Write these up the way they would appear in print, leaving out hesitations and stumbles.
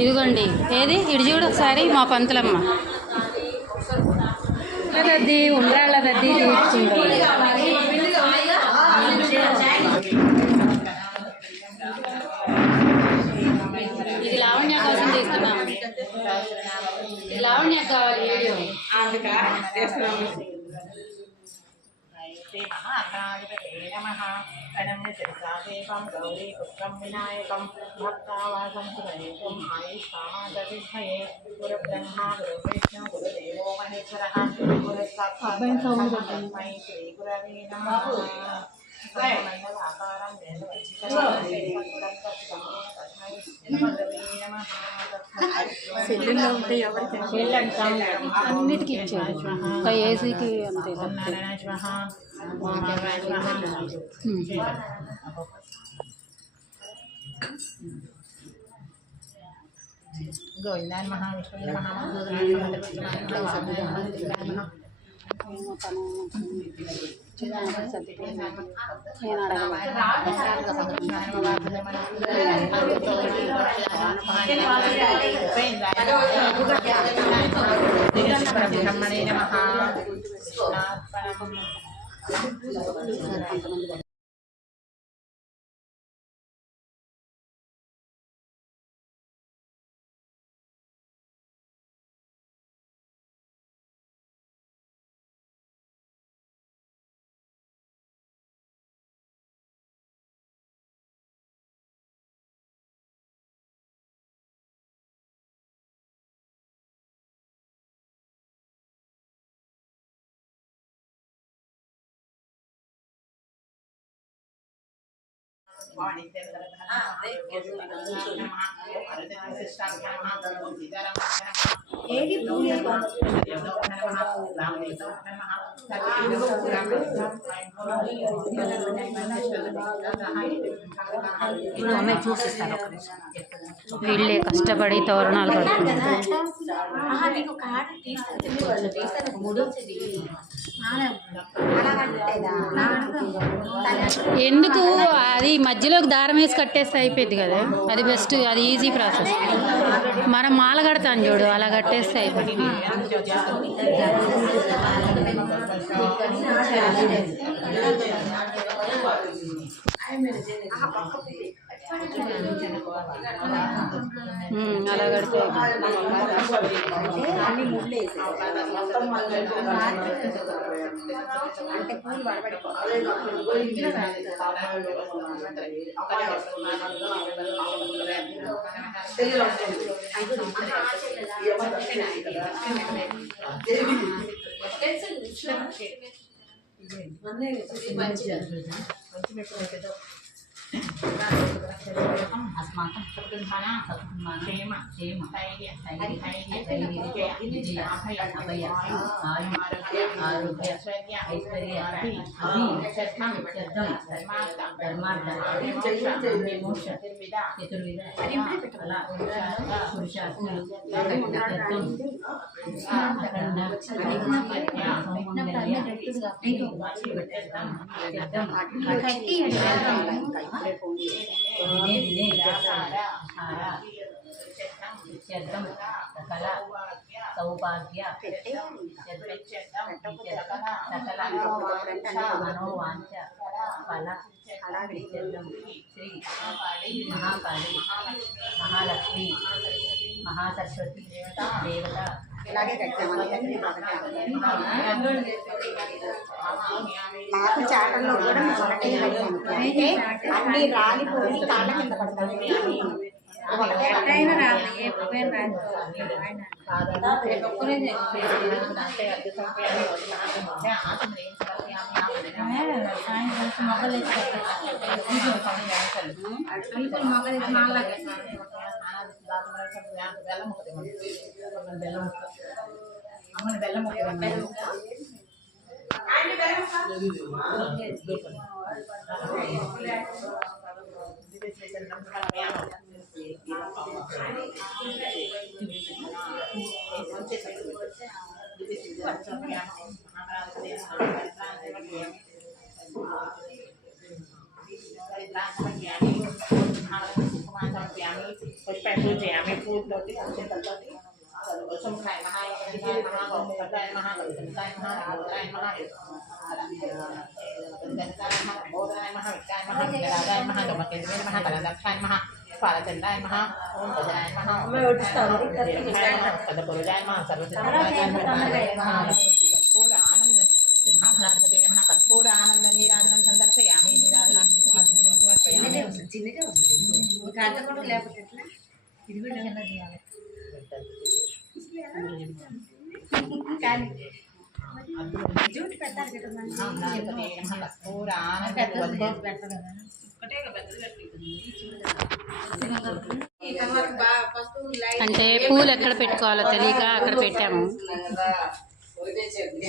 ఇదిగోండి, ఏది ఇటు చూడు ఒకసారి మా పంతులమ్మ దద్ది ఉండ్రాళ్ళ దద్ది తీసుకుంటాం. ఇది లావణ్య కోసం తీస్తున్నాం. లావణ్య కావాలి వీడియో. प्रणम्यदेवं गौरीपुत्रं विनायकं भक्तावासं सुरेशं आयुष्कामादविद्धये गुरुब्रह्मा गुरुविष्णु गुरुदेवो महेश्वरः गुरुसाक्षात् परब्रह्म श्रीगुरवे नमः। मंगलाकारं అన్నిటికీ ఇచ్చాడు. ఒక ఏసీకి అంతే గోవిందాయ నమః విష్ణువే నమః బ్రహ్మణే నమః. వీళ్ళే కష్టపడి తోరణాలు కడుతున్నారు. ఎందుకు అది మధ్యలోకి దారం వేసి కట్టేస్తే అయిపోయింది కదా, అది బెస్ట్, అది ఈజీ ప్రాసెస్. మనం మాల కడతాను చూడు, అలా కట్టేస్తే అయిపోయింది. అలా కడితే अस्माकं सत्कुटुम्बानां क्षेम क्षेम धैर्य विजय अभय आरोग्य ऐश्वर्य श्रद्धं धर्मार्थ मोक्ष चतुर्विध कला पुरुषार्थ सकल सौभाग्य मनोवांच फल श्री महाकाली महालक्ष्मी महासरस्वती देवता నాకు చాటల్లో కూడా ఒకటే అంటే అన్ని రాలిపోయి కాళ్ళ కింద పడతాయి. पुष्पपूजयामि పూలతోటి అక్షంతలతోటి శంఖాయ మహా గణపతిగాయ మహా గోపకటాయ మహా గణపతిగాయ మహా రాజాయ మహా బోధనాయ మహా విక్కాయ మహా విరాజాయ మహా గమకేంద్రాయ మహా గణదక్షాయ మహా పాలచంద్రాయ మహా ఓం భజనాయ మహా పదపురుజాయ మహా సర్వసిద్ధాయ మహా కర్పూర ఆనంద సింహాసనాధిపతి మహా కర్పూర ఆనంద నీరాజనం సందర్శయామి నీరాజనం సమర్పయామి. జూట్ పెట్టాలి కదా కర్పూర ఆనంద అంటే పూలు ఎక్కడ పెట్టుకోవాలో తెలియక అక్కడ పెట్టాము.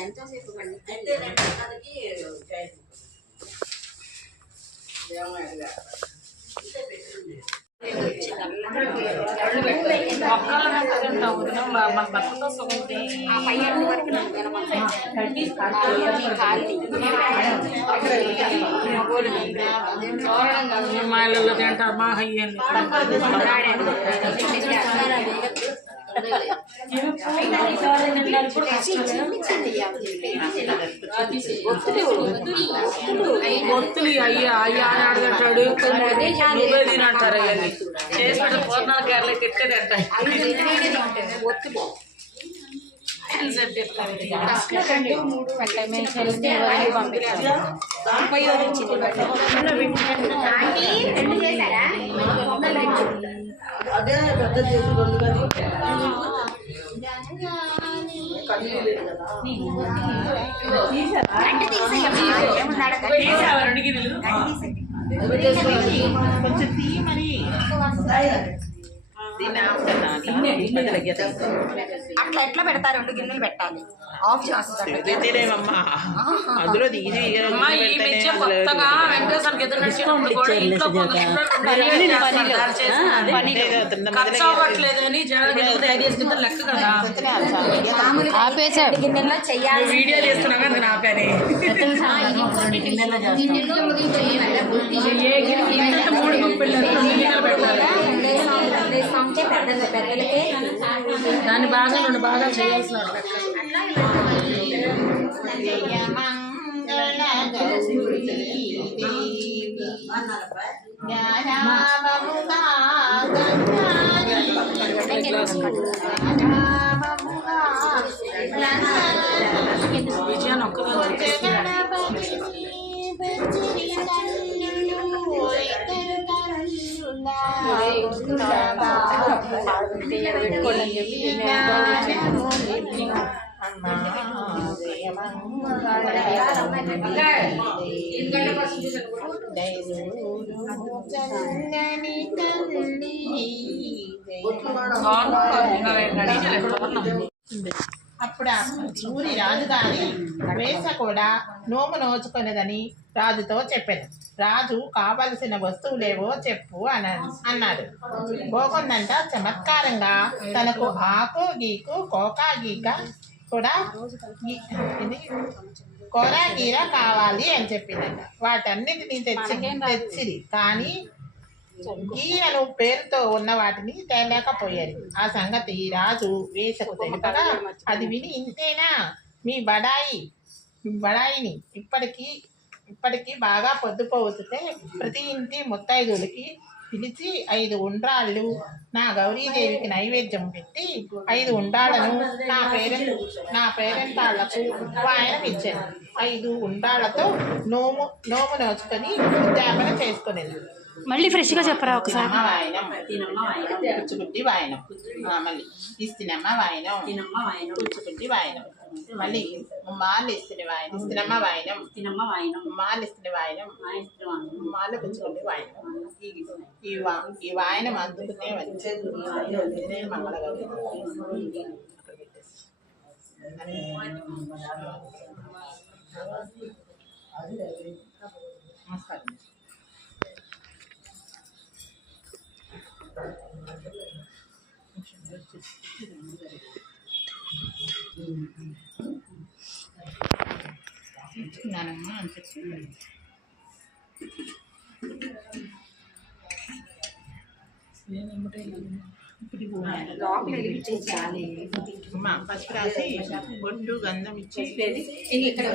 ఎంతోసేపు మాయలలో తింటారు మా హయ్యండి ఒత్తులు అయ్యా అయ్యా అని అడగంటాడు నువ్వే తినంటారు అవన్నీ చేసి పెడితే పూర్ణాలు కేరళ తిట్టేదంటాయి ఒత్తులు అదే పెద్ద చేసి కొంచెం తీ మరి అట్లా ఎట్లా పెడతారు? 2 గిన్నెలు పెట్టాలి. ఆఫ్ తినేమమ్మా అందులో కొత్తగా వెంకటేశ్వరకి ఎదురు ఖర్చు అవ్వట్లేదు అని లెక్క కదా గిన్నెల్లో చెయ్యాలి. వీడియో చేస్తున్నా కానీ నా పేరే 3 పెట్టాలి దాన్ని బాగా 2 భాగాలు చేయాల్సిన విజయాన్ని అప్పుడు ఊరి రాజుగాని వేస కూడా నోము నోచుకునేదని రాజుతో చెప్పాను. రాజు కావలసిన వస్తువులేవో చెప్పు అన్నాడు. గోకొండంట చమత్కారంగా తనకు ఆకు గీకు కోకా గీక కూడా కోరా గీర కావాలి అని చెప్పిందంట. వాటన్నిటినీ తెచ్చిరి కానీ గీయను పేరుతో ఉన్న వాటిని తేలేకపోయారు. ఆ సంగతి రాజు వేసకు తెలుపగా అది విని ఇంతేనా మీ బడాయిని ఇప్పటికీ బాగా పొద్దుపోతే ప్రతి ఇంటి ముత్తైదులకి పిలిచి 5 ఉండ్రాళ్ళు నా గౌరీదేవికి నైవేద్యం పెట్టి 5 ఉండ్రాళ్ళను నా పేరెంటాళ్లకు వాయనం ఇచ్చాను. 5 ఉండ్రాళ్లతో నోము నోచుకొని ఉద్యాపన చేసుకునేది. మళ్ళీ ఫ్రెష్గా చెప్పరా ఒకసారి. పుచ్చుకుంటి వాయనం, మళ్ళీ ఇస్తినమ్మ వాయనం, పుచ్చుకుంటి వాయనం, మళ్ళీ మాలు ఇస్తున్న వాయనం, ఇస్తున్నమ్మ వాయనం, మాలు ఇస్తున్న వాయనం, మాలు పుచ్చుకుంటి వాయనం. ఈ వాయనం అందుకునే వచ్చేది మంగళగౌరి. నమస్కారం. నానమ్మ అనిపిస్తుంది. నేను లోపల వెలిగించేయాలి. అమ్మ పసుపు రాసి బొట్టు గంధం ఇచ్చి ఇక్కడ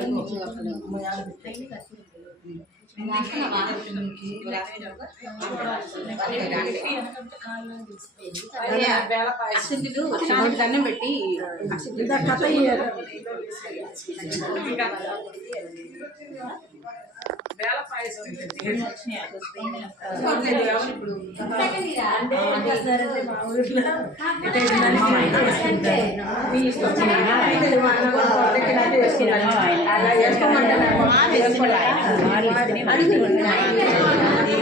అక్షింతలు శివుడి దండం పెట్టి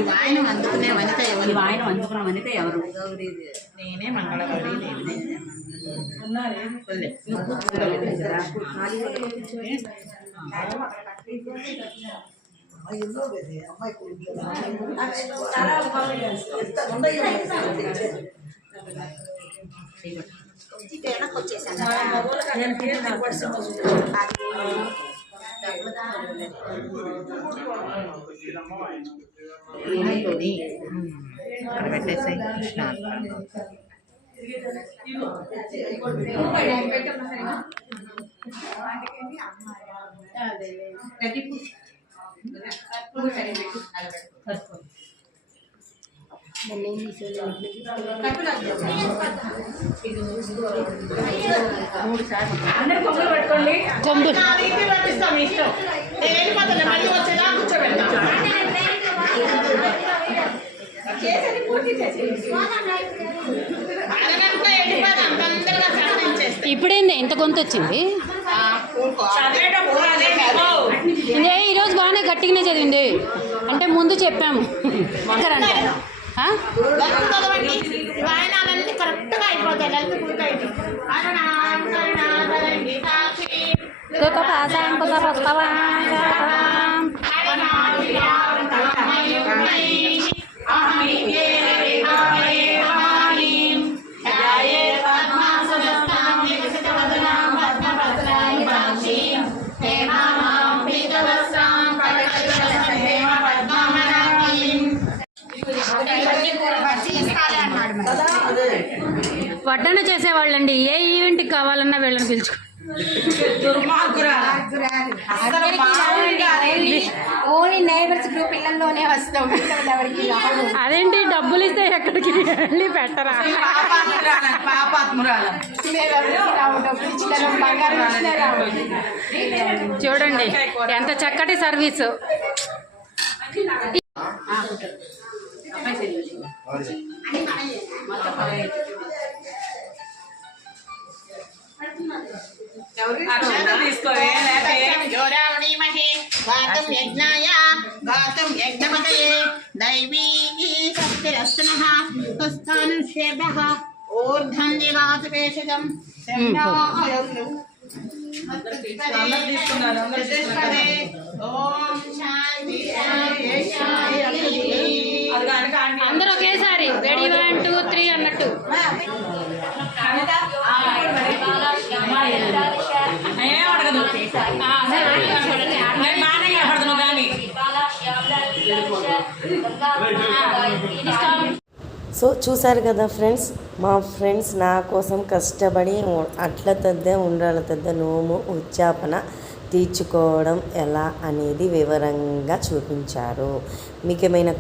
వాయనం అందుకునే వనిత ఎవరు? వాయనం అందుకున్న వనిత ఎవరు? నేనే మంగళగౌరి దేవి. వెనక్కి వచ్చేసాను. అక్కడ పెట్టేసాయి కృష్ణ కొంబులు పట్టిస్తాం ఇష్టం. వెళ్ళిపోతుంది మళ్ళీ వచ్చేదా కూర్చోబెడతాం. అరగంట వెళ్ళిపోతాం తొందరగా సాధించేస్తాం. ఇప్పుడేంది ఎంత గొంతు వచ్చింది? ఇదే ఈరోజు బాగానే గట్టిగానే చదివింది అంటే ముందు చెప్పాము. ఆ? వాయనాలన్నీ కరెక్ట్గా అయిపోతాయి. లలిత పూర్తయింది. వడ్డన చేసేవాళ్ళండి. ఏ ఈవెంట్కి కావాలన్నా వీళ్ళని పిలుచుకో. ఓన్లీ నైబర్స్ గ్రూప్ ఇళ్లలోనే వస్తాం. ఎవరికి అదేంటి డబ్బులు ఇస్తే ఎక్కడికి వెళ్ళి పెట్టరా? చూడండి ఎంత చక్కటి సర్వీసు. గాతం యజ్ఞపతయే దైవీ శక్తిరస్తనః స్థానుషేభః ఊర్ధ్వం దిగాతు వేషజం ఓం శాంతి అందరూ ఒకేసారి రెడీ 1 2 3 అన్నట్టు. సో చూసారు కదా ఫ్రెండ్స్, మా ఫ్రెండ్స్ నా కోసం కష్టపడి అట్ల తద్ద ఉండ్రాల తద్ద నోము ఉచ్చాపన తీర్చుకోవడం ఎలా అనేది వివరంగా చూపించారు. మీకు ఏమైనా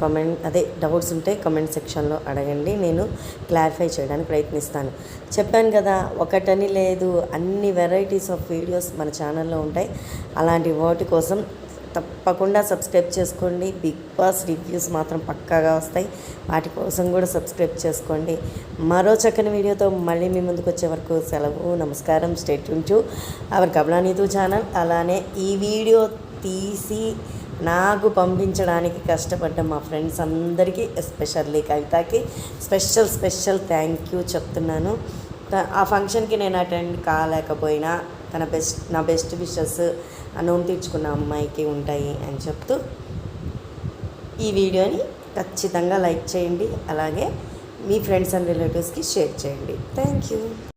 డౌట్స్ ఉంటే కామెంట్ సెక్షన్లో అడగండి, నేను క్లారిఫై చేయడానికి ప్రయత్నిస్తాను. చెప్పాను కదా, ఒకటని లేదు, అన్ని వెరైటీస్ ఆఫ్ వీడియోస్ మన ఛానల్లో ఉంటాయి. అలాంటి వాటి కోసం తప్పకుండా సబ్స్క్రైబ్ చేసుకోండి. బిగ్ బాస్ రివ్యూస్ మాత్రం పక్కాగా వస్తాయి, వాటి కోసం కూడా సబ్స్క్రైబ్ చేసుకోండి. మరో చక్కని వీడియోతో మళ్ళీ మీ ముందుకు వచ్చే వరకు సెలవు, నమస్కారం. స్టే ట్యూన్ టు అవర్ కమలానీతు ఛానల్. అలానే ఈ వీడియో తీసి నాకు పంపించడానికి కష్టపడ్డ మా ఫ్రెండ్స్ అందరికీ, ఎస్పెషల్లీ కవితకి స్పెషల్ థ్యాంక్ యూ చెప్తున్నాను. ఆ ఫంక్షన్కి నేను అటెండ్ కాలేకపోయినా నా బెస్ట్ విషెస్ నోము తీర్చుకున్న అమ్మాయికి ఉంటాయి అని చెప్తూ ఈ వీడియోని ఖచ్చితంగా లైక్ చేయండి. అలాగే మీ ఫ్రెండ్స్ అండ్ రిలేటివ్స్కి షేర్ చేయండి. Thank you.